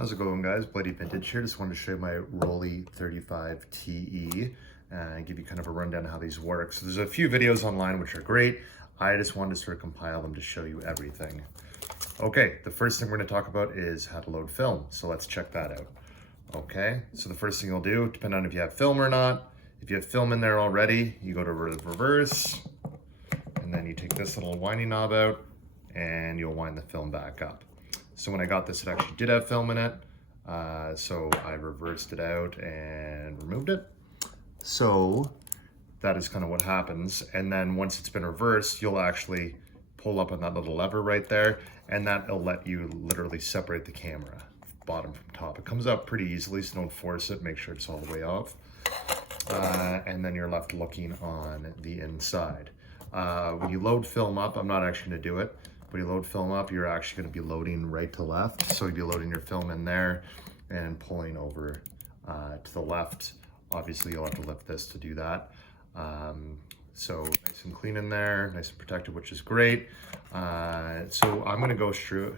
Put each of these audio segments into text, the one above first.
How's it going, guys? Bloody Vintage here. Just wanted to show you my Rollie 35 TE and give you kind of a rundown of how these work. So there's a few videos online which are great. I just wanted to sort of compile them to show you everything. Okay, the first thing we're going to talk about is how to load film. So let's check that out. Okay, so the first thing you'll do, depending on if you have film or not, if you have film in there already, you go to reverse, and then you take this little winding knob out, and you'll wind the film back up. So when I got this, it actually did have film in it. So I reversed it out and removed it. So that is kind of what happens. And then once it's been reversed, you'll actually pull up on that little lever right there, and that'll let you literally separate the camera, bottom from top. It comes out pretty easily, so don't force it. Make sure it's all the way off. And then you're left looking on the inside. When you load film up, I'm not actually going to do it. When you load film up, you're actually going to be loading right to left. So you'll be loading your film in there and pulling over to the left. Obviously, you'll have to lift this to do that. So nice and clean in there, nice and protected, which is great. So I'm going to go show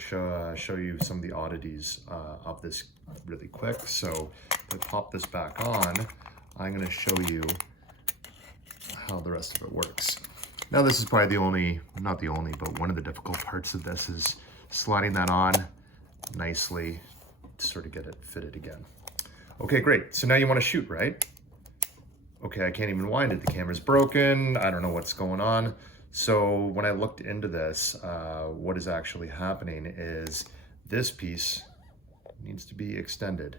you some of the oddities of this really quick. So to pop this back on, I'm going to show you how the rest of it works. Now this is probably the only, not the only, but one of the difficult parts of this is sliding that on nicely to sort of get it fitted again. Okay, great. So now you want to shoot, right? Okay, I can't even wind it. The camera's broken. I don't know what's going on. So when I looked into this, what is actually happening is this piece needs to be extended.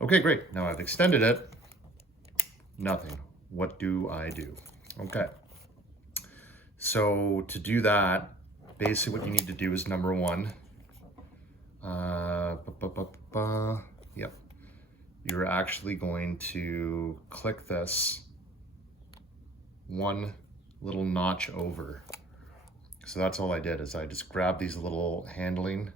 Okay, great. Now I've extended it. Nothing. What do I do? Okay. So to do that, basically what you need to do is number one, yep, you're actually going to click this one little notch over. So that's all I did, is I just grabbed these little handling,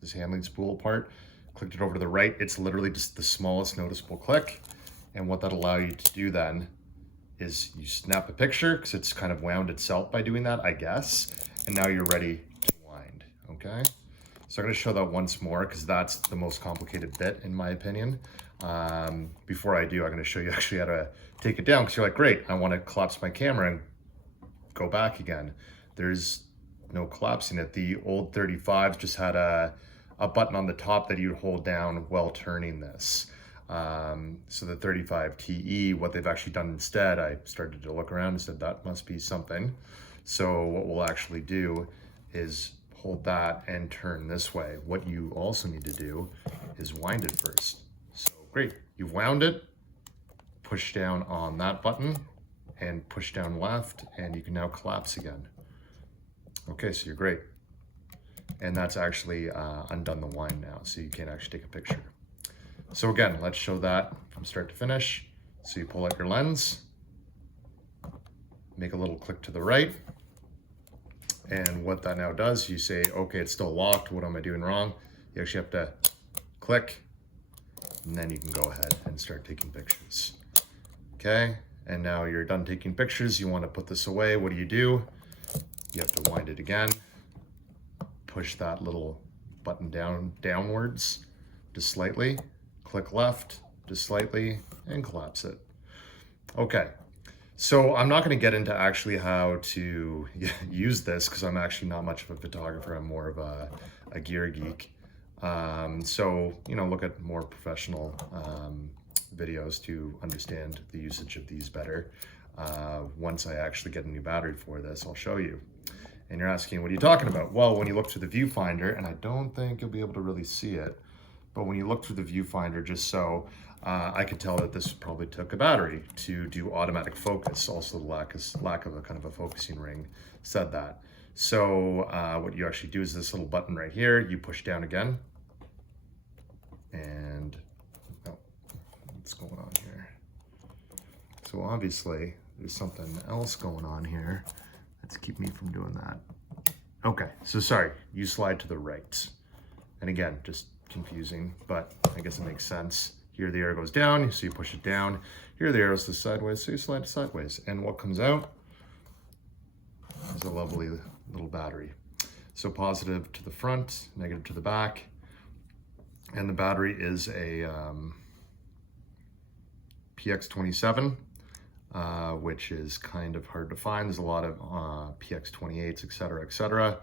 this handling spool part, clicked it over to the right. It's literally just the smallest noticeable click. And what that'll allow you to do then is you snap a picture, because it's kind of wound itself by doing that, I guess. And now you're ready to wind, okay? So I'm gonna show that once more, because that's the most complicated bit, in my opinion. Before I do, I'm gonna show you actually how to take it down, because you're like, great, I wanna collapse my camera and go back again. There's no collapsing it. The old 35s just had a button on the top that you'd hold down while turning this. So the 35 TE, what they've actually done instead, I started to look around and said that must be something. So what we'll actually do is hold that and turn this way. What you also need to do is wind it first. So great, you've wound it, push down on that button and push down left, and you can now collapse again. Okay, so you're great. And that's actually undone the wind now, so you can actually take a picture. So again, let's show that from start to finish. So you pull out your lens, make a little click to the right. And what that now does, you say, okay, it's still locked. What am I doing wrong? You actually have to click, and then you can go ahead and start taking pictures. Okay, and now you're done taking pictures. You want to put this away. What do? You have to wind it again, push that little button downwards just slightly, click left just slightly, and collapse it. Okay, so I'm not going to get into actually how to use this, because I'm actually not much of a photographer. I'm more of a gear geek. So, you know, look at more professional videos to understand the usage of these better. Once I actually get a new battery for this, I'll show you. And you're asking, what are you talking about? Well, when you look through the viewfinder, and I don't think you'll be able to really see it, but when you look through the viewfinder, just so, I could tell that this probably took a battery to do automatic focus. Also, the lack of a kind of a focusing ring said that. So what you actually do is this little button right here, you push down again. And, oh, what's going on here? So obviously, there's something else going on here that's keeping me from doing that. Okay, so sorry, you slide to the right. And again, just confusing, but I guess it makes sense. Here the arrow goes down, so you push it down. Here the arrow's to sideways, so you slide it sideways. And what comes out is a lovely little battery. So positive to the front, negative to the back. And the battery is a PX27, which is kind of hard to find. There's a lot of PX28s, etc., etc.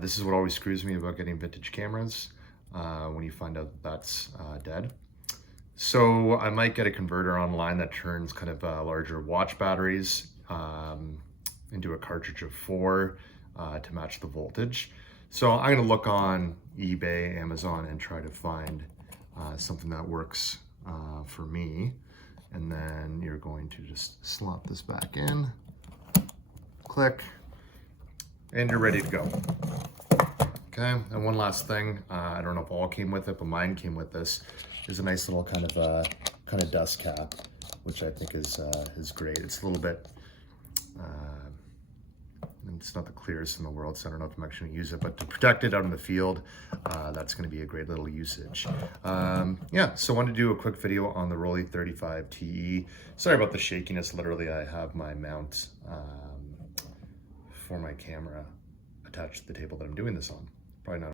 This is what always screws me about getting vintage cameras, when you find out that's dead. So I might get a converter online that turns kind of larger watch batteries into a cartridge of 4 to match the voltage. So I'm gonna look on eBay, Amazon, and try to find something that works for me. And then you're going to just slot this back in, click, and you're ready to go. Okay, and one last thing, I don't know if all came with it, but mine came with this. There's a nice little kind of dust cap, which I think is great. It's a little bit, it's not the clearest in the world, so I don't know if I'm actually gonna use it, but to protect it out in the field, that's gonna be a great little usage. Yeah, so I wanted to do a quick video on the Rollie 35 TE. Sorry about the shakiness. Literally, I have my mount for my camera attached to the table that I'm doing this on. Probably not